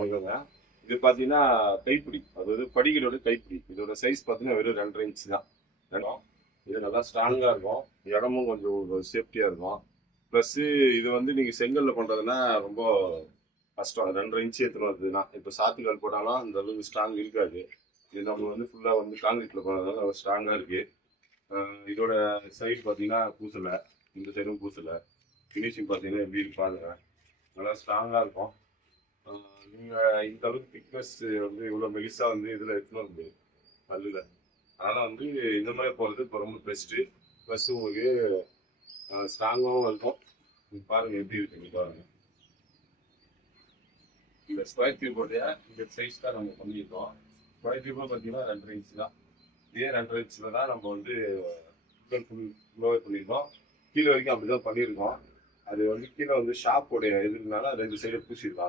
அவ்வளோதாங்க. இது பார்த்தீங்கன்னா கைப்பிடி, அதாவது படிகளோட கைப்பிடி. இதோட சைஸ் பார்த்தீங்கன்னா வெறும் 2.5 இன்ச் தான். இடம் இது நல்லா ஸ்ட்ராங்காக இருக்கும். இடமும் கொஞ்சம் சேஃப்டியாக இருக்கும். ப்ளஸ்ஸு இது வந்து நீங்கள் செங்கல்ல பண்ணுறதுன்னா ரொம்ப கஷ்டம். 2.5 இன்ச் எடுத்துன்னு வருதுன்னா இப்போ சாத்துக்கல் போட்டாலும் அந்த அளவுக்கு ஸ்ட்ராங் இருக்காது. இது நம்ம வந்து ஃபுல்லாக வந்து காங்கிரீட்டில் போனதுனால நல்லா ஸ்ட்ராங்காக இருக்குது. இதோட சைடு பார்த்தீங்கன்னா பூசலை, இந்த சைடும் பூசலை. ஃபினிஷிங் பார்த்தீங்கன்னா எப்படி இருப்பாங்க, நல்லா ஸ்ட்ராங்காக இருக்கும். நீங்கள் இந்த அளவுக்கு திக்னஸ் வந்து இவ்வளோ மெலிசா வந்து இதில் எடுத்துன்னு வர முடியாது கல்லில். அதனால் வந்து இந்த மாதிரி போகிறது இப்போ ரொம்ப பெஸ்ட்டு. ப்ளஸ் உங்களுக்கு ஸ்ட்ராங்காகவும் இருக்கும். பாருங்கள் எப்படி இருக்குங்க பாருங்கள். இந்த ஸ்கொயர் டியூபோடைய இந்த சைஸ் தான் நம்ம பண்ணியிருக்கோம். ஸ்கொயர் டியூபாக பார்த்தீங்கன்னா 2.5 இன்ச் தான். இதே 2.5 இன்ச்சில் தான் நம்ம வந்து ஃபுல்லாகவே பண்ணியிருக்கோம். கீழே வரைக்கும் அப்படி தான் பண்ணியிருக்கோம். அது வந்து கீழே வந்து ஷாப்போடைய இதுனால 2 சைடு பூசியிருக்கோம்.